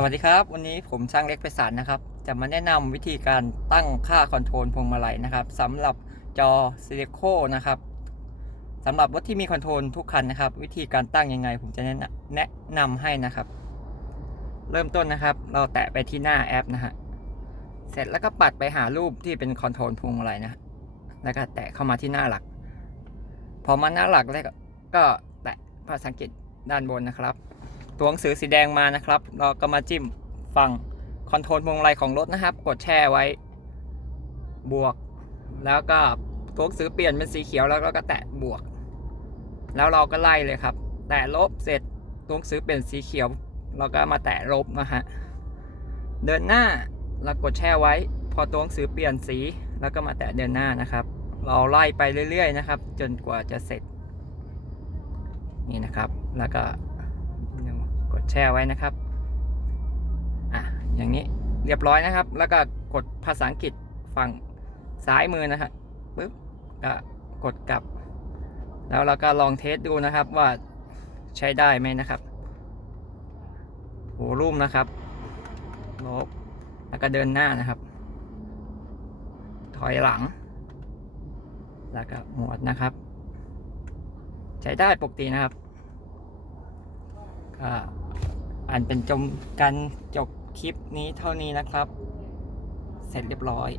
สวัสดีครับ วันนี้ผมช่างเล็กไปสารนะครับ จะมาแนะนำวิธีการตั้งค่าคอนโทรลพวงมาลัยนะครับสำหรับจอซิลิโคนะครับสำหรับรถที่มีคอนโทรลทุกคันนะครับ วิธีการตั้งยังไง ผมจะแนะนำแนะนำให้นะครับ เริ่มต้นนะครับ เราแตะไปที่หน้าแอปนะฮะเสร็จแล้วก็ปัดไปหารูปที่เป็นคอนโทรลพวงมาลัยนะฮะแล้วก็แตะเข้ามาที่หน้าหลัก พอมาหน้าหลักแล้วก็ก็แตะภาษาอังกฤษด้านบนนะครับ ตัวหนังสือสีแดงมานะครับ เราก็มาจิ้มฝั่งคอนโทรลพวงมาลัยของรถนะครับ กดแช่ไว้ บวก แล้วก็ตัวหนังสือเปลี่ยนเป็นสีเขียวแล้วก็แตะบวก แล้วเราก็ไล่เลยครับ แตะลบเสร็จตัวหนังสือเปลี่ยนสีเขียว เราก็มาแตะลบนะฮะเดินหน้าเรากดแช่ไว้ พอตัวหนังสือเปลี่ยนสีแล้วก็มาแตะเดินหน้านะครับ เราไล่ไปเรื่อยๆนะครับ จนกว่าจะเสร็จ นี่นะครับแล้วก็ แช่ไว้นะครับอะอย่างนี้เรียบร้อยนะครับ แล้วก็กดภาษาอังกฤษฝั่งซ้ายมือนะครับปึ๊บก็กดกลับ แล้วเราก็ลองเทสดูนะครับว่าใช้ได้ไหมนะครับโหรูมนะครับลบแล้วก็เดินหน้านะครับ ถอยหลัง แล้วก็หมวดนะครับ ใช้ได้ปกตินะครับก็ อันเป็นจมการจบคลิปนี้เท่านี้นะครับ เสร็จเรียบร้อย